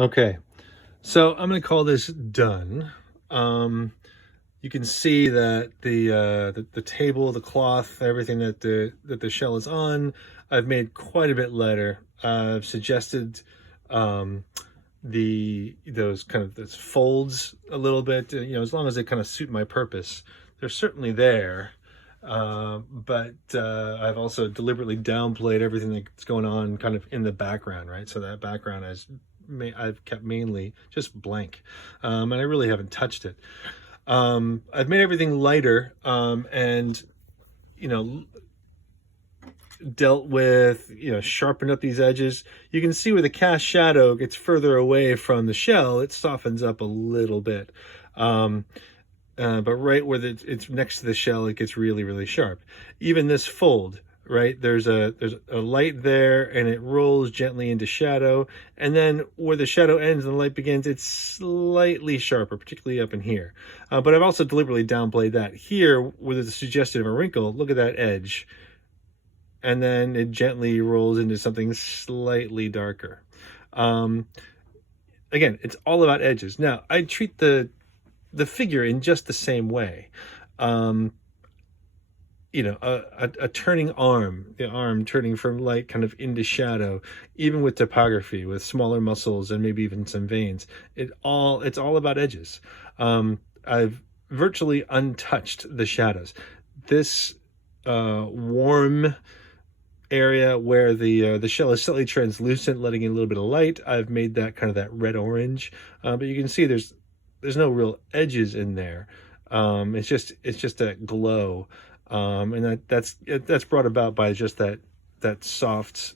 Okay, so I'm going to call this done. You can see that the table, the cloth, everything that the shell is on, I've made quite a bit lighter. I've suggested um, those kind of those folds a little bit. As long as they kind of suit my purpose, they're certainly there. But I've also deliberately downplayed everything that's going on kind of in the background, right? So that background I've kept mainly just blank, and I really haven't touched it. I've made everything lighter, and you know dealt with, sharpened up these edges. You can see where the cast shadow gets further away from the shell, it softens up a little bit. Um, but right where it's next to the shell, it gets really, really sharp. Even this fold, right? There's a light there, and it rolls gently into shadow. And then where the shadow ends and the light begins, it's slightly sharper, particularly up in here. But I've also deliberately downplayed that. Here, where there's a suggestion of a wrinkle, look at that edge, and then it gently rolls into something slightly darker. Um, Again, it's all about edges. Now, I treat the figure in just the same way. Um, a turning arm, the arm turning from light kind of into shadow, even with topography, with smaller muscles and maybe even some veins. It's all about edges. I've virtually untouched the shadows. This warm area where the shell is slightly translucent, letting in a little bit of light, I've made that kind of that red orange. But you can see there's no real edges in there. It's just that glow, and that's brought about by just that soft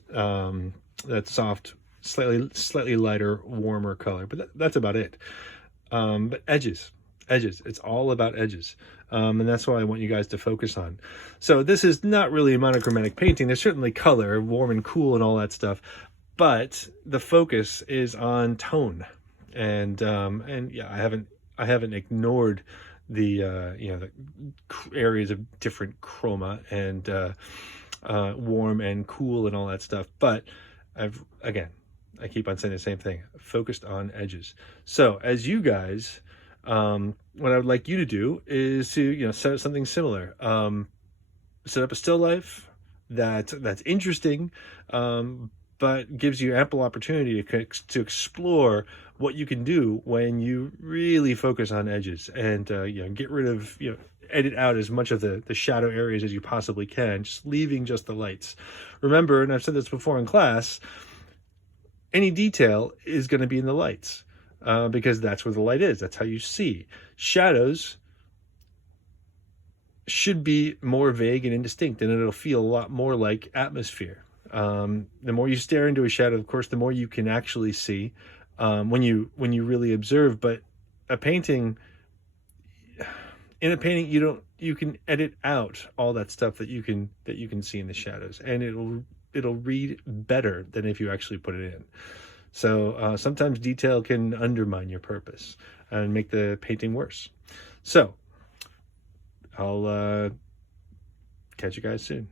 slightly lighter, warmer color. But that's about it. But edges, it's all about edges. And that's what I want you guys to focus on. So this is not really a monochromatic painting. There's certainly color, warm and cool and all that stuff, but the focus is on tone. And yeah, I haven't ignored the areas of different chroma and warm and cool and all that stuff. But I keep on saying the same thing, focused on edges. So as you guys, what I would like you to do is to, set up something similar. Set up a still life that's interesting, but gives you ample opportunity to explore what you can do when you really focus on edges, and get rid of, edit out as much of the shadow areas as you possibly can, just leaving just the lights. Remember, and I've said this before in class, any detail is going to be in the lights, because that's where the light is. That's how you see. Shadows should be more vague and indistinct, and it'll feel a lot more like atmosphere. The more you stare into a shadow, of course, the more you can actually see, when you really observe. But a painting, in a painting, you can edit out all that stuff that you can see in the shadows, and it'll read better than if you actually put it in. So sometimes detail can undermine your purpose and make the painting worse. So I'll catch you guys soon.